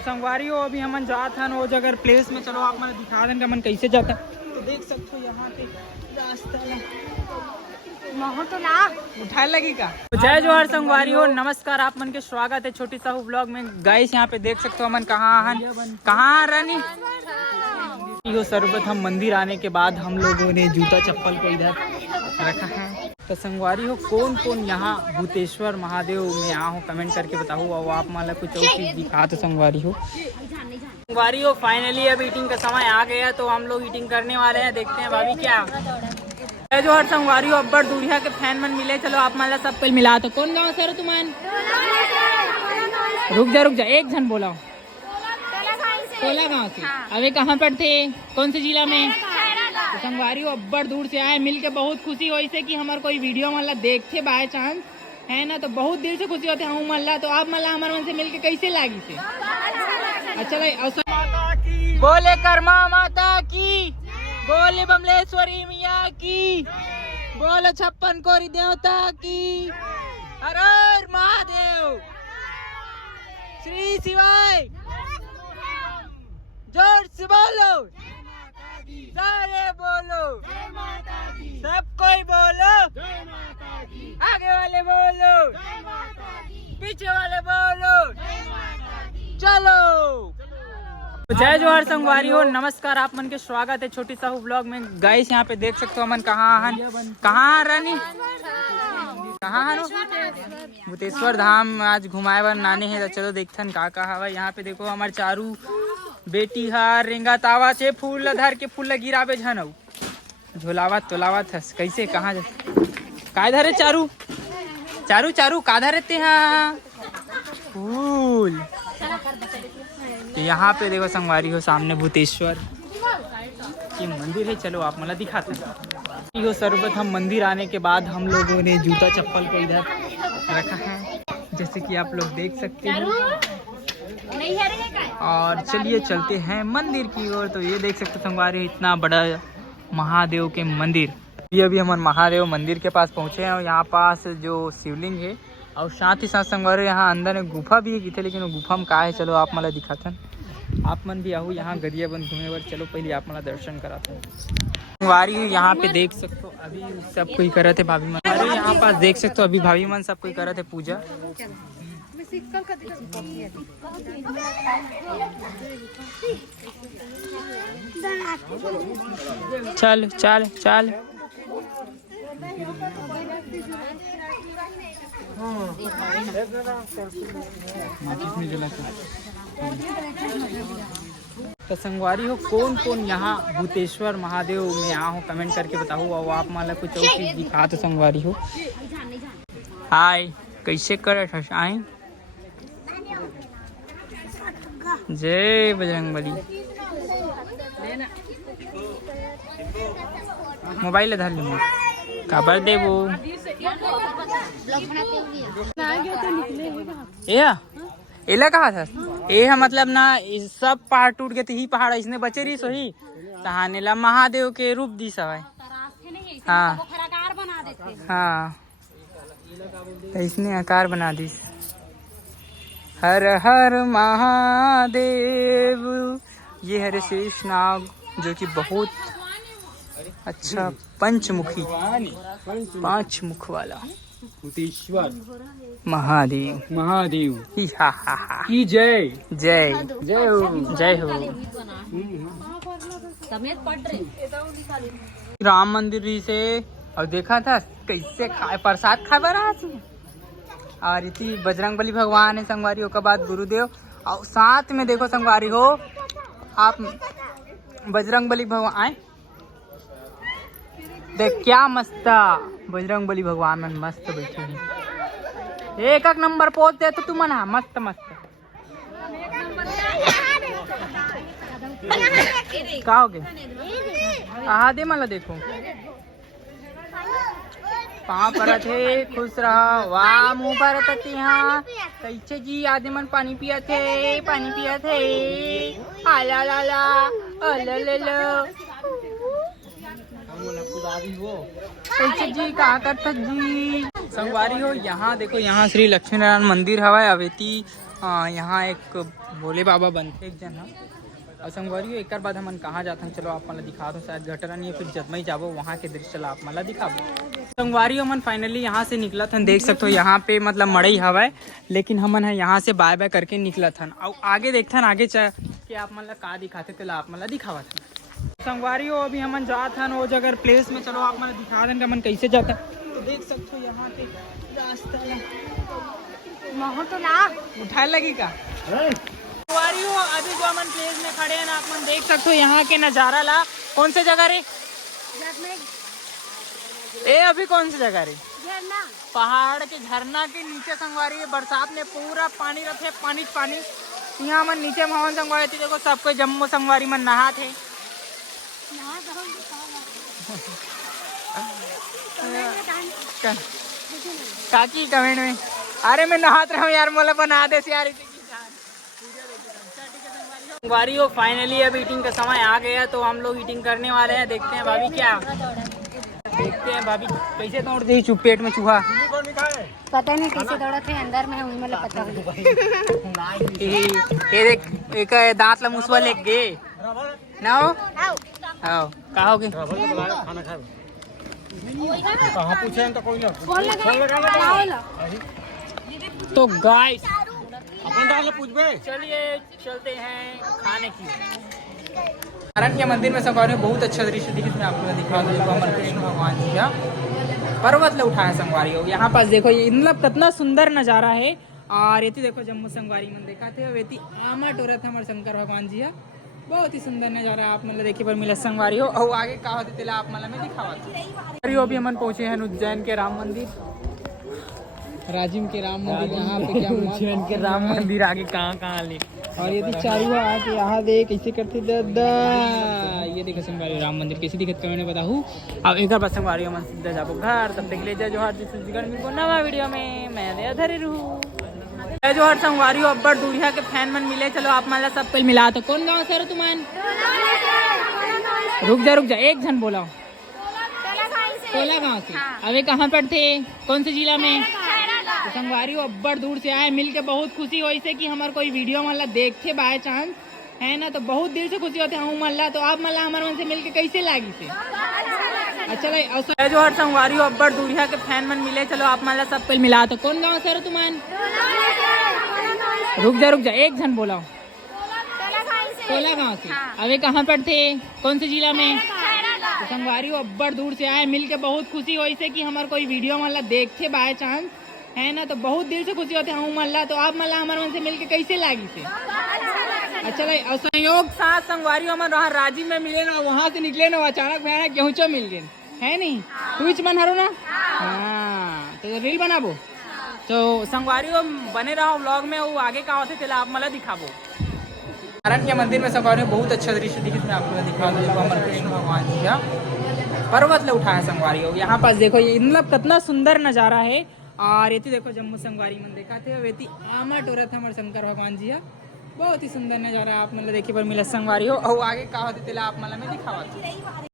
संगवारी हो अभी हमन जात हन वो जगह प्लेस में। चलो आप मन दिखा दें मन कैसे जाता तो देख सकते हो यहाँ पे रास्ता तो ना उठाए लगी का। जय जोहर संगवारी हो, नमस्कार आप मन के स्वागत है छोटी सा ब्लॉग में। गाइस यहाँ पे देख सकते हो हमन कहाँ रानी हो। सर्वप्रथम मंदिर आने के बाद हम लोगों ने जूता चप्पल को इधर रखा है। तो संगवारी हो कौन कौन यहाँ भूतेश्वर महादेव में यहाँ हो कमेंट करके बताओ। और आप माला कुछ और चीज दिखा तो संगवारी हो फाइनली अब ईटिंग का समय आ गया तो हम लोग ईटिंग करने वाले हैं। देखते हैं भाभी क्या जो हर संगवारी हो अब्बर दूरिया के फैन मन मिले। चलो आप माला सब पहले मिला तो कौन गाँव से तुमान रुक जा एक जन बोला टोला गाँव से। अबे कहाँ पर थे कौन से जिला में? तो संगवारी हो अब्बर दूर से आए मिल के बहुत खुशी हो इसे कि हमारे कोई वीडियो मतलब देखे बाय चांस है ना तो बहुत दिल से खुशी होते हूँ मल्ला। तो आप मल्ला हमारे मन से मिल के कैसे लागी से? अच्छा भाई बोले कर्मा माता की, बोले बमलेश्वरी मिया की, बोले छप्पन कोरी देवता की, हर हर महादेव, श्री शिवाय, जोर से बोलो, सारे बोलो, सब कोई बोलो, आगे वाले बोलो, पीछे वाले बोलो, चलो। जय जोहर संगवारी हो, नमस्कार आप मन के स्वागत है छोटी सा ब्लॉग में। गाइस यहाँ पे देख सकते हो हमन कहाँ रानी कहाँ भूतेश्वर धाम आज घुमाए बर नाने है। तो चलो देखथन का हवा। यहाँ पे देखो हमारे चारू बेटी हार रेंगा तावा से फूल धर के फूल गिरावे झन झोलावत तोलावत हस कैसे कहाँ का धरे चारू चारू चारू का धरते हैं फूल। यहाँ पे देखो संगवारी हो सामने भूतेश्वर की मंदिर है। चलो आप मला दिखाते हैं। हो सर्वप्रथम मंदिर आने के बाद हम लोगों ने जूता चप्पल को इधर रखा है जैसे कि आप लोग देख सकते हो। और चलिए चलते हैं मंदिर की ओर। तो ये देख सकते संगवारी इतना बड़ा महादेव के मंदिर। ये अभी हम महादेव मंदिर के पास पहुँचे हैं और यहाँ पास जो शिवलिंग है और साथ ही साथ संगवारी यहाँ अंदर में गुफा भी है किथे लेकिन गुफा में का है चलो आप मला दिखाते आप मन भी आहू यहाँ गरिया बंद घूमे पर। चलो पहले आप मला दर्शन कराते हैं। संगवारी यहाँ पे देख सकते हो अभी सब कोई करत है भाभी मन। अरे यहाँ पास देख सकते हो अभी भाभी मन सब कोई करत है पूजा। चल चल चल तो संगवारी हो कौन कौन यहाँ भूतेश्वर महादेव में यहाँ हो कमेंट करके बताओ। और आप माला कुछ और चीज दिखा तो संगवारी हो। हाय कैसे करे आए जय बजरंगबली। मोबाइल धर लूँ काबर देवो एला कहा था ये मतलब ना सब पहाड़ टूट गए थे ही पहाड़ इसने बचे रही सोही तहाने ला महादेव के रूप दी सवाई। हाँ हाँ तो इसने आकार बना दी। हर हर महादेव। ये हरे शेष नाग जो कि बहुत अच्छा पंचमुखी 5 मुख वाला भूतेश्वर महादेव की जय जय जय हो जय हो। राम मंदिर से और देखा था कैसे खाए प्रसाद खाए बना और इतनी बजरंगबली भगवान है संगवारी हो का बाद गुरुदेव और साथ में देखो संगवारी हो आप बजरंगबली भगवान आए देख क्या मस्त बजरंगबली भगवान में मस्त बैठे हैं। एक नंबर पोज दे तो तुम ना मस्त मस्त का हो गए आहा दे मला देखो पाँव परत है खुश रहा वाह मुँह परत यहाँ कैसे जी आदि मन पानी पिया थे आला ला ला कैसे जी कहा करता जी संगवारी हो। यहाँ देखो यहाँ श्री लक्ष्मी नारायण मंदिर हवा अवेती यहाँ एक भोले बाबा बनते एक जन हम और संगवारी एक बाद हमन कहाँ जाते हैं, चलो आप मला दिखा दो, शायद घटरा नहीं है फिर जब मैं जाबो वहाँ के दृश्य चला आप मला दिखा दो। संगवारी हमन फाइनली यहाँ से निकला था, देख सकते हो यहाँ पे मतलब मड़ई हवा, लेकिन हमन है यहाँ से बाय बाय करके निकला था और आगे देखते हैं आगे कि आप मतलब का दिखाते थे आप मतलब दिखावा था। संगवारी हो अभी हमन जात हन वो जगह प्लेस में, चलो आप मतलब दिखा दें कि हमन कैसे जाता। तो देख सकते हो यहाँ पे रास्ता तो ना उठाए लगी का संगवारी हो अभी जो हमन प्लेस में खड़े हैं ना, आप मन देख सकते हो यहाँ के नजारा ला। कौन से जगह रे ए अभी कौन सी जगह रे पहाड़ के झरना के नीचे संगवारी है, बरसात में पूरा पानी रखे पानी पानी यहाँ मन नीचे भवन संगवारी थी। देखो सब कोई जम्मू संगवारी मन नहा थे काकी कमेंट में अरे मैं नहात रहा हूँ यार, मोला बना दे यार। संगवारी हो फाइनली अब ईटिंग का समय आ गया तो हम लोग ईटिंग करने वाले हैं। देखते हैं भाभी क्या देखते हैं भाभी कैसे तोड़ दी चुप पेट में चूहा, पता नहीं कैसे दौड़ा थे अंदर में हूँ मतलब पता ये देख एक दांत ला मुसवा लेके गे ना हो आओ कहा होगे खाना खाए कहाँ पूछे तो कोई ना तो गाइस अपन डाल पूछबे। चलिए चलते हैं खाने की। नारायण के मंदिर में संगवारी में बहुत अच्छा दृश्य दिखे, मैं आपको दिखा दूँ। हमारे कृष्ण भगवान जी का पर्वत ले उठाया संगवारी हो, यहाँ पास देखो ये मतलब कितना सुंदर नजारा है। और ये देखो जम्मू संगवारी मन देखा थे वेती आमा टोरा था हमारे शंकर भगवान जी है, बहुत ही सुंदर नजारा आप मतलब देखे पर मिला संगवारी हो। और आगे का होते तेला आप मतलब में दिखावा हो। अभी हमन पहुंचे हैं उज्जैन के राम मंदिर, राजिम के राम मंदिर, यहाँ पे क्या उज्जैन के राम मंदिर आगे कहाँ ले। और यदि चारू आके यहाँ देख कैसे करते दादा, ये देखो संगवारी राम मंदिर कैसे दिखत कमेंट में बताऊँ। अब एक बार संगवारी मन सीधा जाबो घर, तब तक ले जा जोहार जी छत्तीसगढ़ में को नवा वीडियो में मैं धरे रहूँ जो हर संगवारी अब्बर दूरिया के फैन मन मिले। चलो आप मतलब सब पहले मिला तो कौन गाँव से रो तुमान, रुक जा एक जन बोला टोला गाँव से। अबे कहाँ पर थे, कौन से जिला में? तो संगवारी अब्बर दूर से आए, मिल के बहुत खुशी हो इसे कि हमारे कोई वीडियो मतलब देखे बाय चांस है ना, तो बहुत दिल से खुशी होते हूँ मल्ला। तो आप मल्ला हमारे मन से मिल के कैसे लागी से अच्छा जो हर संगवारी अब्बर दूरिया के फैन मन मिले। चलो आप मतलब सब पहले मिला तो कौन गाँव से रो तुमान, रुक जा एक जन बोला टोला गाँव से। अबे कहाँ पर थे, कौन से जिला में? तो संगवारी अब्बर दूर से आए, मिल के बहुत खुशी हो इसे कि हमारे कोई वीडियो मतलब देखे बाय चांस है ना, तो बहुत दिल से खुशी होते हूँ मल्ला। तो आप मल्ला हमारे मन से मिल के कैसे लागी से अच्छा संयोग साथ संगवारी हमारे वहाँ राजी में मिले ना, वहाँ से निकले ना अचानक भयानक गेहूँ मिल गए है नहीं, ट्विच बन हरो ना हाँ, तो रील बनाबो तो संगवारी बने रहो व्लॉग में, वो आगे का होते चला आप मतलब दिखाबो। नारायण के मंदिर में संगवारी में बहुत अच्छा दृश्य दिखे, मैं आपको दिखा दूँ। हमारे कृष्ण भगवान जी का पर्वत ले उठाया संगवारी हो, यहाँ पास देखो ये मतलब कितना सुंदर नजारा है। और ये देखो जम्मू संगवारी मन देखा थे वेती आमा टोरा था हमारे शंकर भगवान जी है, बहुत ही सुंदर नजारा आप मतलब देखे पर मिला संगवारी हो। और आगे का होते तेला आप मतलब में दिखावा।